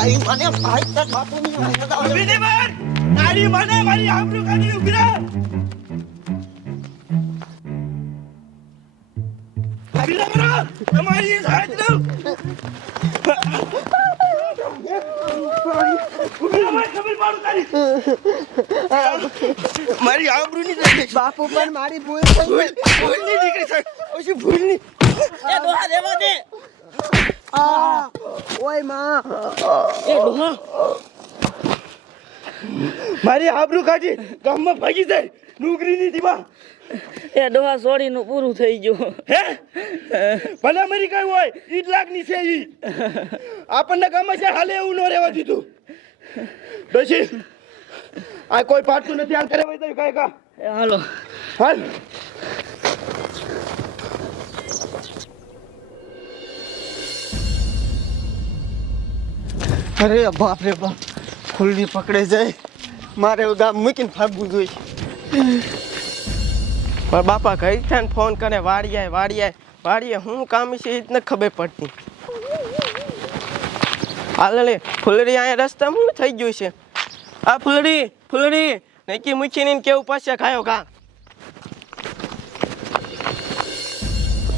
તારી મને ભાઈ તાર બાપુની હાલત આવે. ઊભી નહીં માર તારી મને મારી કાઢી તમારી સાથ તારી. આબરૂ ની બાપુ પણ મારી ભૂલ ભૂલ ગઈ. દીકરી એ રેવા દે. આ, ઓયમાં. એ ડોહા મારી આબરૂ કાઢી ગામમાં ભાગી જાય નોકરીની દીવા. એ ડોહા સોડી નું પૂરું થઈ ગયું. હે? ભલે મારી કઈ હોય ઈટ જ લાખની છે ઈ. આપણને ગમે છે હાલે એવું ન રહેવા દીધું. પછી આ કોઈ પાડતું નથી હાલ કરે ભાઈ કઈ કા. હાલો. હાલ. અરે બાપ રે બાપ ફૂલની પકડે જાય. મારે ગામ મૂકીને ભાગવું જોઈએ. મારા બાપા ઘરે છે ને ફોન કરે વાડીએ વાડીએ વાડીએ હું કામ છે એ જ નથી ખબર પડતી. હાલ લે, ફૂલડી અહીંયા રસ્તા શું થઈ ગયું છે? આ ફૂલડી ફૂલડી નક્કી મૂકીને કેવું પાસે ખાયો ખા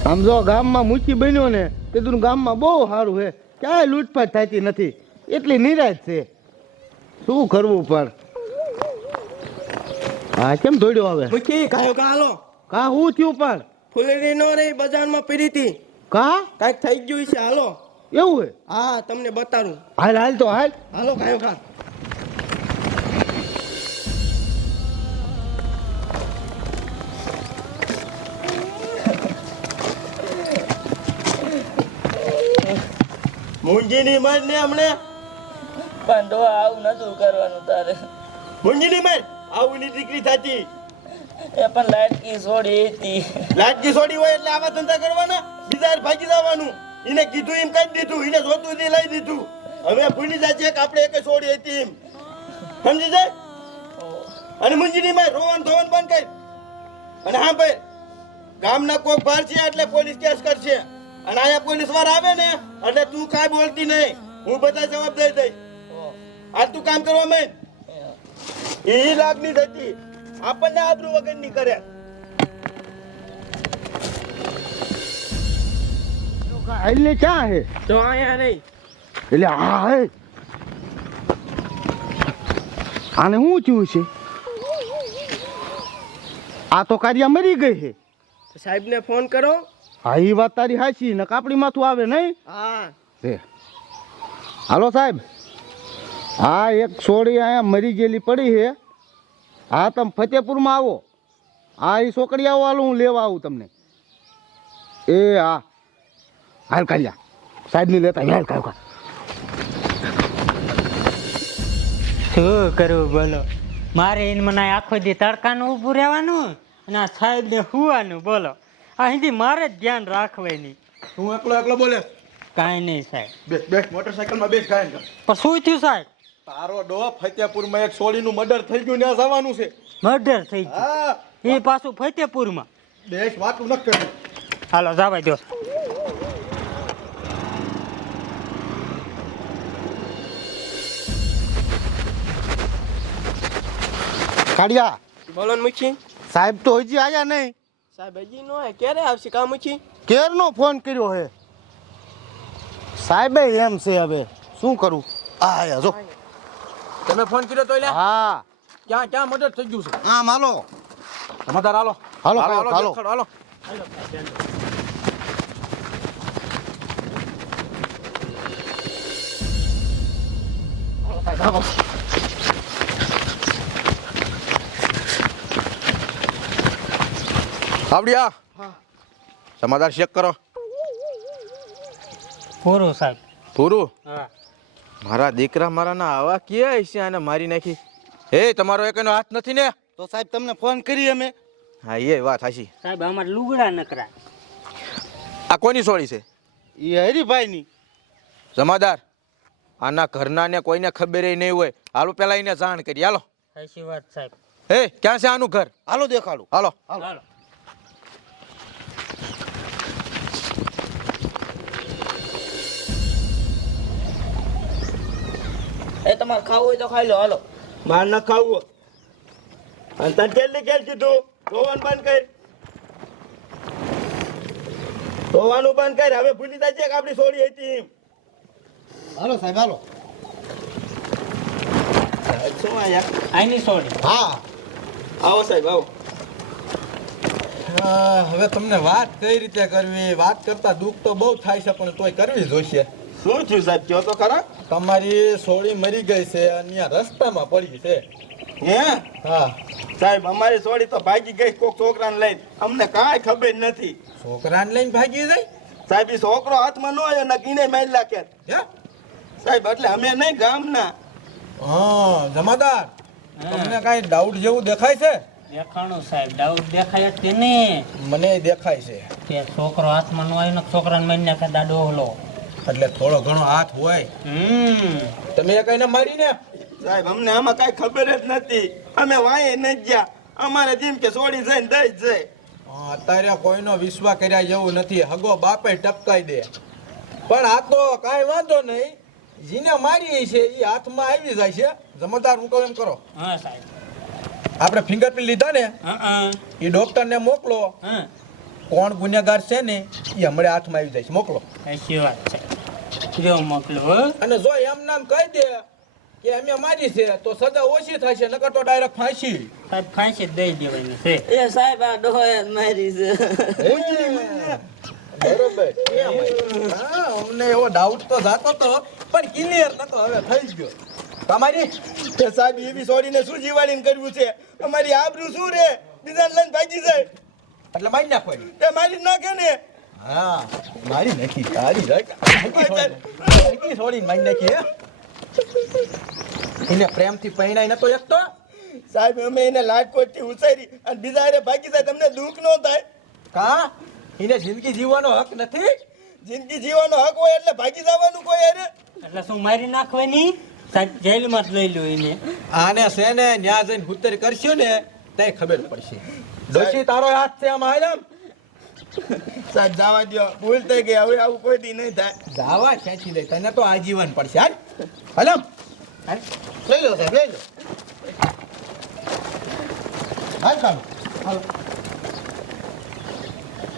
આમ જો ગામમાં મૂકી બન્યો ને તું ગામમાં બહુ સારું છે. ક્યાંય લૂંટફાટ થતી નથી. એટલી નિરાશ છે. શું કરવું પણ? હા કેમ દોડ્યો હવે? મૂકી ખાયો કાલો હાલો? કા હું થયું પણ? ફૂલડી નો રે બજારમાં પીરીતી કા? કાંઈક થઈ ગયું છે હાલો? એવું હે? હા તમને બતાડું. હાલ હાલ તો હાલ. હાલો ખાયો કા મુંજીની માર ને હમણે? પણ આવું નતું કરવાનું તારે. મુંજીની મેં આવું ની દીકરી થતી. એ પણ લાટકી સોડી હતી. લાટકી છોડી હોય એટલે આવા ધંધા કરવાના? બીજા ભાગી જવાનું. એને કીધું એમ કઈ દીધું એને જોતું નહીં લઈ દીધું હવે ભૂલી જાય કે આપણે એક છોડી હતી એમ. સમજી જાય? અને મુંજીની મેં રોવન ધોવન બંધ કરી. અને હા ભાઈ ગામના કોક બહાર છે એટલે પોલીસ કેસ કરશે. અને અહીંયા પોલીસવાળા આવે ને એટલે તું કાંઈ બોલતી નહીં. હું બધા જવાબ દઈ દઈશ. આ તું કામ કરવા મેં એ લાગણી થતી આપણને આબરૂ વગરની કરે. ને ક્યાં હે? તો અહીંયા નહીં. એટલે હા હે. આને શું થયું છે? આ તો કાર્ય મરી ગઈ છે. સાહેબને ફોન કરો. હા એ વાત તારી હાચી ને કાપડી માથું આવે નહીં? હા. રે હાલો સાહેબ. હા એક છોડી અહીંયા મરી ગયેલી પડી છે. હા તમે ફતેપુરમાં આવો. હા એ છોકરી આવો હાલો હું લેવા આવું તમને. એ હા. હાલ કાઢ્યા સાહેબની લેતા હાલ કાલ શું કરવું બોલો. મારે એને મને આખો દી તડકાનું ઊભું રહેવાનું અને આ સાહેબને હુવાનું બોલો. આ હિન્દી મારે જ ધ્યાન રાખવાની. હું એકલો એકલો બોલે. કાંઈ નહીં સાહેબ. બેસ મોટરસાઇકલમાં બેસ કાંઈ પણ શું થયું સાહેબ? તારો ડો ફતેપુરમાં એક સોળીનું મર્ડર થઈ ગયું ત્યાં જવાનું છે. મર્ડર થઈ ગયું? એ પાછું ફતેપુરમાં? બેસ વાતું ન કરી. હાલો જવા દો કાઢ્યા બોલો મુખી. સાહેબ તો હજી આયા નહીં. સાહેબ હજી નો ક્યારે આવશે કામ કેર નો ફોન કર્યો હે. સાહેબે એમ છે હવે. શું કરું? આ આયા જો. તમે ફોન કર્યો તો એટલે હા. ક્યાં ક્યાં મદદ થઈ ગયું છે? આમ હાલો. સમાધાન હાલો. હાલો, હાલો, હાલો. દેખાડો, હાલો. આવડિયા. સમાધાન ચેક કરો. પૂરું સાહેબ. પૂરું? હા. મારા દીકરા મારાના આવા ક્યાં છે આને મારી નાખી? હે તમારો એકનો હાથ નથી ને? તો સાહેબ તમને ફોન કરી અમે. હા એ વાત હાશી સાહેબ અમારે લુગડા નકરા. આ કોની સોળી છે? એ હરીભાઈની. જમાદાર આના ઘરના ને કોઈને ખબર નહીં હોય. હાલો પેલા એને જાણ કરી. હાલો. હાશી વાત સાહેબ. હે ક્યાં છે આનું ઘર? હાલો દેખાડું. હાલો. હાલો. એ તમારે ખાવું હોય તો ખાઈ લો હાલો. બહાર ન ખાવું અને તને કેટલી કેલ કીધું? રોવાનું બંધ કર. રોવાનું બંધ કર. હવે ભૂલી જાય છે કે આપણી સોડી હતી એમ. હાલો સાહેબ હાલો. શું આયા આઈની સોડી હા. આવો સાહેબ આવો. હા, હવે તમને વાત કઈ રીતે કરવી? વાત કરતા દુઃખ તો બહુ થાય છે પણ તોય કરવી જોઈશે. શું થયું સાહેબ? કયો તો ખરા? તમારી સોળી મરી ગઈ છે અને રસ્તામાં પડી છે. હે? હા. સાહેબ અમારી સોળી તો ભાગી ગઈ કોક છોકરાને લઈને. અમને કાંઈ ખબર નથી. છોકરાને લઈને ભાગી જાય સાહેબ એ છોકરો હાથમાં ન આવ્યો ને કીને મારી લાગે હે? સાહેબ એટલે અમે નહીં ગામના. હા જમાદાર. તમને કાંઈ ડાઉટ જેવું દેખાય છે? દેખાણું સાહેબ ડાઉટ દેખાય તેને કે નહીં મને દેખાય છે. તે છોકરો હાથમાં ન આવ્યો ને છોકરાને મારી નાખે દાડો ઓલો. એટલે થોડો ઘણો હાથ હોય. હમ. તમે એ કઈને મારીને સાહેબ અમને આમાં કઈ ખબર જ નથી. અમે વાય ન ગયા. અમારે જેમ કે છોડી જઈને દઈ જાય. અત્યારે કોઈનો વિશ્વાસ કર્યા જેવું નથી. હગો બાપે ટપકાઈ દે. પણ આ તો કાંઈ વાંધો નહીં. જીને મારી છે એ હાથમાં આવી જાય છે. જમાદાર હું કહું એમ કરો. હા સાહેબ. આપણે ફિંગરપ્રિન્ટ લીધા ને? એ ડોક્ટરને મોકલો. કોણ ગુનેગાર છે ને એ હમણાં હાથમાં આવી જાય છે. મોકલો. સાચી વાત છે. જો મોકલો અને જો એમ નામ કહી દે કે અમે મારી છે તો સજા ઓછી થશે નકર તો ડાયરેક્ટ ફાંસી. સાહેબ ફાંસી દઈ દેવાની છે. એ સાહેબ આ ડોહે મારી છે. બરોબર હા અમને એવો ડાઉટ તો જાતો તો પણ ક્લિયર નતો હવે થઈ ગયો. તમારી? કે સાહેબ એવી સોડીને શું જીવાડીને કરવું છે? અમારી આબરૂ શું રે? બીજાને લઈને ભાગી જાય. એટલે મારી નાખવાની. તે મારી નાખે ને. હા મારી નાખી તારી રાખ. છોડીને મારી નાખી હે. એને પ્રેમથી પરણાઈ નતો એક તો સાહેબ અમે એને લાટકોટથી ઉછેરી અને બીજા હારે ભાગી જાય તમને દુઃખ ન થાય? કા? એને જિંદગી જીવવાનો હક નથી? જિંદગી જીવવાનો હક હોય એટલે ભાગી જવાનું કોઈ અરે એટલે શું મારી નાખવાની? સાહેબ જેલમાં જ લઈ લો એને. આને છે ને ન્યા જઈને હુતર કરશું ને તે ખબર પડશે. ડોશી તારો હાથ છે આમ આમ. સાહેબ જવા દો ભૂલ થઈ ગઈ. હવે આવું કોઈ દી નહીં થાય. જાવા ખેંચી દે? તને તો આજીવન પડશે હાલ. હાલ. લઈ લો સાહેબ લઈ લો. હાલ ચાલો. હાલો.